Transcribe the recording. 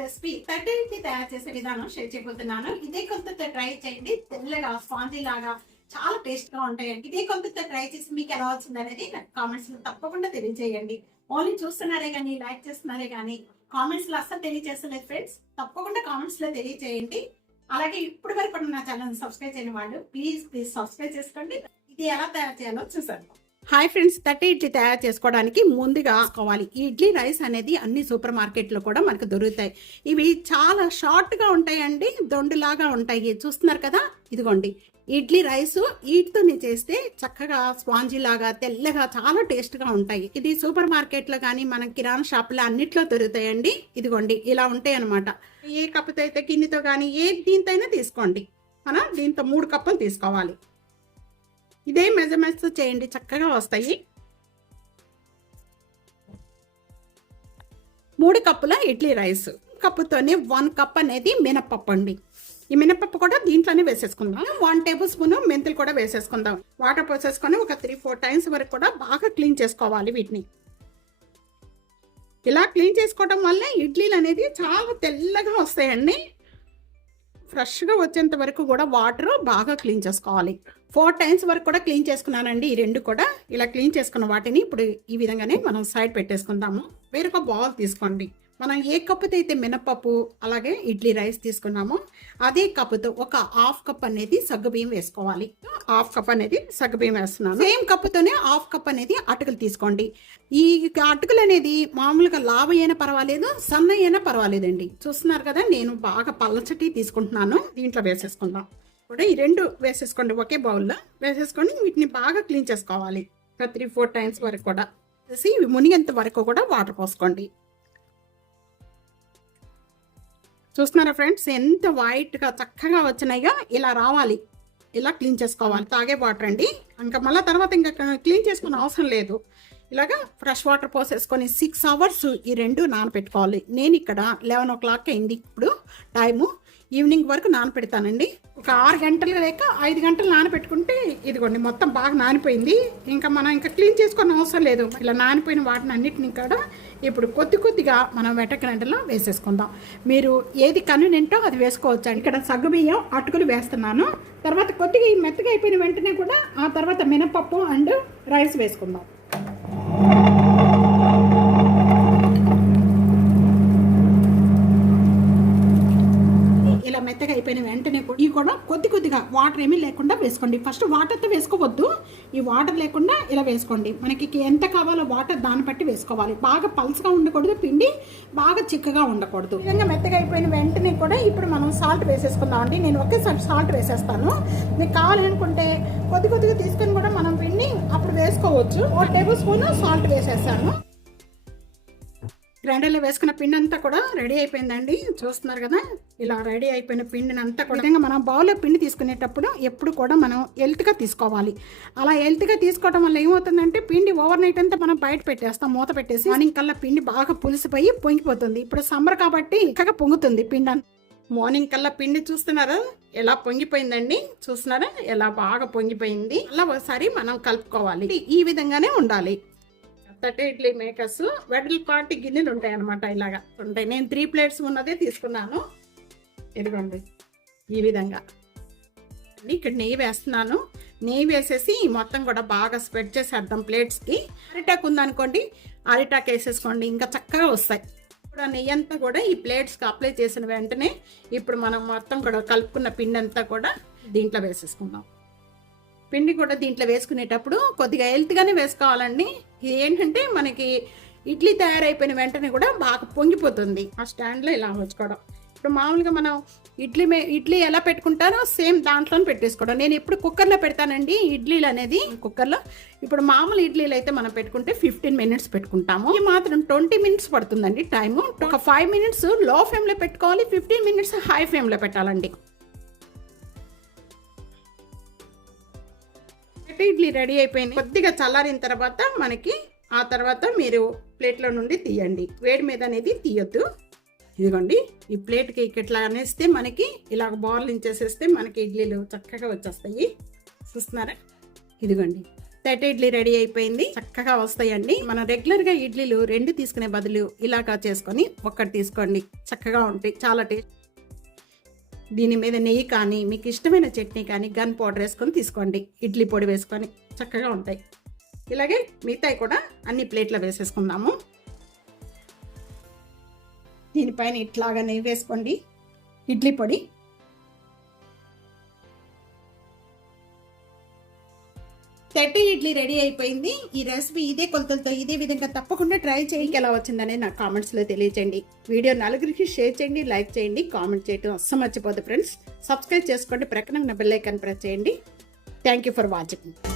Recipe తట్టేటి తయారు చేసే విధానం షేర్ చేయబోతున్నాను. ఇదే కొలతతో ట్రై చేయండి. తెల్లగా స్పాంజీ లాగా చాలా టేస్ట్ గా ఉంటాయండి. ఇదే కొలతతో ట్రై చేసి మీకు ఎలా వచ్చింది అనేది నాకు కామెంట్స్ లో తప్పకుండా తెలియజేయండి. ఓన్లీ చూస్తున్నారే కానీ లైక్ చేస్తున్నారే కానీ కామెంట్స్ లో అస్సలు తెలియజేస్తలేదు ఫ్రెండ్స్. తప్పకుండా కామెంట్స్ లో తెలియజేయండి. అలాగే ఇప్పటి వరకు నా ఛానల్ సబ్స్క్రైబ్ చేయని వాళ్ళు ప్లీజ్ సబ్స్క్రైబ్ చేసుకోండి. ఇది ఎలా తయారు చేయాలో చూసాను. హాయ్ ఫ్రెండ్స్, తట్టి ఇడ్లీ తయారు చేసుకోవడానికి ముందుగా కావాలి ఈ ఇడ్లీ రైస్ అనేది అన్ని సూపర్ మార్కెట్లో కూడా మనకు దొరుకుతాయి. ఇవి చాలా షార్ట్గా ఉంటాయండి, దొండులాగా ఉంటాయి. చూస్తున్నారు కదా, ఇదిగోండి ఇడ్లీ రైస్. వీటితో చేస్తే చక్కగా స్పాంజీ లాగా తెల్లగా చాలా టేస్ట్గా ఉంటాయి. ఇది సూపర్ మార్కెట్లో కానీ మన కిరాణా షాపులో అన్నిట్లో దొరుకుతాయండి. ఇదిగోండి ఇలా ఉంటాయి అనమాట. ఏ కప్పుతో అయితే గిన్నెతో కానీ ఏ దీంతో అయినా తీసుకోండి. మనం దీంతో 3 కప్పులు తీసుకోవాలి. ఇదే మెజర్మెంట్స్ చేయండి, చక్కగా వస్తాయి. 3 కప్పుల ఇడ్లీ రైస్. కప్పుతోనే 1 కప్ అనేది మినపప్పు అండి. ఈ మినపప్పు కూడా దీంట్లోనే వేసేసుకుందాం. 1 టేబుల్ స్పూన్ మెంతులు కూడా వేసేసుకుందాం. వాటర్ పోసేసుకొని ఒక 3-4 టైమ్స్ వరకు కూడా బాగా క్లీన్ చేసుకోవాలి వీటిని. ఇలా క్లీన్ చేసుకోవడం వల్ల ఇడ్లీలు అనేది చాలా తెల్లగా వస్తాయండి. ఫ్రెష్గా వచ్చేంత వరకు కూడా వాటర్ బాగా క్లీన్ చేసుకోవాలి. 4 టైమ్స్ వరకు కూడా క్లీన్ చేసుకున్నానండి. ఈ 2 కూడా ఇలా క్లీన్ చేసుకున్న వాటిని ఇప్పుడు ఈ విధంగానే మనం సైడ్ పెట్టేసుకుందాము. వేరొక బౌల్ తీసుకోండి. మనం ఏ కప్పుతో అయితే మినపప్పు అలాగే ఇడ్లీ రైస్ తీసుకున్నామో అదే కప్పుతో ఒక 1/2 కప్ అనేది సగ్గుబియ్యం వేసుకోవాలి. 1/2 కప్ అనేది సగ్గుబియ్యం వేస్తున్నాను. సేమ్ కప్పుతోనే 1/2 కప్ అనేది అటుకులు తీసుకోండి. ఈ అటుకులు అనేది మామూలుగా లావు అయినా పర్వాలేదు, సన్న అయినా పర్వాలేదండి. చూస్తున్నారు కదా, నేను బాగా పల్లచటి తీసుకుంటున్నాను. దీంట్లో వేసేసుకుందాం. కూడా ఈ 2 వేసేసుకోండి. ఒకే బౌల్లో వేసేసుకొని వీటిని బాగా క్లీన్ చేసుకోవాలి. ఒక 3-4 టైమ్స్ వరకు కూడా వేసి ఇవి మునిగేంత వరకు కూడా వాటర్ పోసుకోండి. చూస్తున్నారా ఫ్రెండ్స్, ఎంత వైట్గా చక్కగా వచ్చినాయిగా. ఇలా రావాలి, ఇలా క్లీన్ చేసుకోవాలి. తాగే వాటర్ అండి. ఇంకా మళ్ళీ తర్వాత ఇంకా క్లీన్ చేసుకునే అవసరం లేదు. ఇలాగా ఫ్రెష్ వాటర్ పోసేసుకొని 6 అవర్స్ ఈ 2 నానపెట్టుకోవాలి. నేను ఇక్కడ 11 o'clock అయింది ఇప్పుడు టైము. ఈవినింగ్ వరకు నానపెడతానండి. ఒక 6 గంటలు లేక 5 గంటలు నానపెట్టుకుంటే ఇదిగోండి మొత్తం బాగా నానిపోయింది. ఇంకా మనం ఇంకా క్లీన్ చేసుకునే అవసరం లేదు. ఇలా నానిపోయిన వాటిని అన్నిటిని కూడా ఇప్పుడు కొద్దిగా మనం వెటకనంటలో వేసేసుకుందాం. మీరు ఏది కన్వీనియంటో అది వేసుకోవచ్చు అండి. ఇక్కడ సగ్గుబియ్యం అటుకులు వేస్తున్నాను. తర్వాత కొద్దిగా ఈ మెత్తగా అయిపోయిన వెంటనే కూడా ఆ తర్వాత మినపప్పు అండ్ రైస్ వేసుకుందాం. ఇలా మెత్తగా అయిపోయిన వెంటనే ఇవి కూడా కొద్దిగా వాటర్ ఏమీ లేకుండా వేసుకోండి. ఫస్ట్ వాటర్తో వేసుకోవద్దు, ఈ వాటర్ లేకుండా ఇలా వేసుకోండి. మనకి ఎంత కావాలో వాటర్ దాన్ని బట్టి వేసుకోవాలి. బాగా పల్స్గా ఉండకూడదు, పిండి బాగా చిక్కగా ఉండకూడదు. ఈ విధంగా మెత్తగా అయిపోయిన వెంటనే కూడా ఇప్పుడు మనం సాల్ట్ వేసేసుకుందాం అండి. నేను ఒకేసారి సాల్ట్ వేసేస్తాను. మీకు కావాలనుకుంటే కొద్దిగా తీసుకొని కూడా మనం పిండి అప్పుడు వేసుకోవచ్చు. 1 టేబుల్ స్పూన్ సాల్ట్ వేసేస్తాను. గ్రైండర్లో వేసుకున్న పిండి అంతా కూడా రెడీ అయిపోయిందండి. చూస్తున్నారు కదా, ఇలా రెడీ అయిపోయిన పిండిని అంతా కూడా విధంగా మనం బౌల్లో పిండి తీసుకునేటప్పుడు ఎప్పుడు కూడా మనం హెల్త్గా తీసుకోవాలి. అలా హెల్త్గా తీసుకోవడం వల్ల ఏమవుతుందంటే పిండి ఓవర్ నైట్ అంతా మనం బయట పెట్టేస్తాం, మూత పెట్టేసి మార్నింగ్ కల్లా పిండి బాగా పులిసిపోయి పొంగిపోతుంది. ఇప్పుడు సమ్మర్ కాబట్టి చక్కగా పొంగుతుంది పిండి. మార్నింగ్ కల్లా పిండి చూస్తున్నారా ఎలా పొంగిపోయిందండి. చూస్తున్నారా ఎలా బాగా పొంగిపోయింది. అలా ఒకసారి మనం కలుపుకోవాలి. ఈ విధంగానే ఉండాలి. తట్టే ఇడ్లీ మేకర్స్ వెడల్పాటి గిన్నెలు ఉంటాయి అన్నమాట. ఇలాగా ఉంటాయి. నేను 3 ప్లేట్స్ ఉన్నదే తీసుకున్నాను. ఇదిగోండి ఈ విధంగా. ఇక్కడ నెయ్యి వేస్తున్నాను. నెయ్యి వేసేసి మొత్తం కూడా బాగా స్ప్రెడ్ చేసేద్దాం ప్లేట్స్కి. అరిటాకు ఉందనుకోండి, అరిటాకు వేసేసుకోండి, ఇంకా చక్కగా వస్తాయి. ఇప్పుడు ఆ నెయ్యి అంతా కూడా ఈ ప్లేట్స్కి అప్లై చేసిన వెంటనే ఇప్పుడు మనం మొత్తం కూడా కలుపుకున్న పిండి అంతా కూడా దీంట్లో వేసేసుకుందాం. పిండి కూడా దీంట్లో వేసుకునేటప్పుడు కొద్దిగా హెల్త్గానే వేసుకోవాలండి. ఇది ఏంటంటే మనకి ఇడ్లీ తయారైపోయిన వెంటనే కూడా బాగా పొంగిపోతుంది. ఆ స్టాండ్లో ఇలా ఉంచుకోవడం. ఇప్పుడు మామూలుగా మనం ఇడ్లీ ఎలా పెట్టుకుంటారో సేమ్ దాంట్లోనే పెట్టేసుకోవడం. నేను ఎప్పుడు కుక్కర్లో పెడతానండి ఇడ్లీలు అనేది. కుక్కర్లో ఇప్పుడు మామూలు ఇడ్లీలు అయితే మనం పెట్టుకుంటే 15 minutes పెట్టుకుంటాము. ఈ మాత్రం 20 minutes పడుతుందండి టైము. ఒక 5 minutes లో ఫ్లేమ్లో పెట్టుకోవాలి, 15 minutes హై ఫ్లేమ్లో పెట్టాలండి. ఇడ్లీ రెడీ అయిపోయింది. కొద్దిగా చల్లారిన తర్వాత మనకి ఆ తర్వాత మీరు ప్లేట్లో నుండి తీయండి. వేడి మీద అనేది తీయొద్దు. ఇదిగోండి ఈ ప్లేట్కి ఇట్లా అనేస్తే మనకి ఇలాగ బాల్ ఇంచేసేస్తే మనకి ఇడ్లీలు చక్కగా వచ్చేస్తాయి. చూస్తున్నారా, ఇదిగోండి 30 ఇడ్లీ రెడీ అయిపోయింది. చక్కగా వస్తాయండి. మనం రెగ్యులర్ గా ఇడ్లీలు 2 తీసుకునే బదులు ఇలాగా చేసుకొని ఒక్కటి తీసుకోండి. చక్కగా ఉంటాయి, చాలా టేస్ట్. దీని మీద నెయ్యి కానీ మీకు ఇష్టమైన చట్నీ కానీ గన్ పౌడర్ వేసుకొని తీసుకోండి. ఇడ్లీ పొడి వేసుకొని చక్కగా ఉంటాయి. ఇలాగే మిగతాయి కూడా అన్ని ప్లేట్లో వేసేసుకుందాము. దీనిపైన ఇట్లాగా నెయ్యి వేసుకోండి. ఇడ్లీ పొడి, థర్టీ ఇడ్లీ రెడీ అయిపోయింది. ఈ రెసిపీ ఇదే కొలతలతో ఇదే విధంగా తప్పకుండా ట్రై చేయండి. ఎలా వచ్చిందనే నాకు కామెంట్స్లో తెలియచేయండి. వీడియో నలుగురికి షేర్ చేయండి, లైక్ చేయండి, కామెంట్ చేయడం అస్సలు మర్చిపోదు ఫ్రెండ్స్. సబ్స్క్రైబ్ చేసుకోండి, ప్రక్కన ఉన్న బెల్ ఐకాన్ ప్రెస్ చేయండి. Thank you for watching.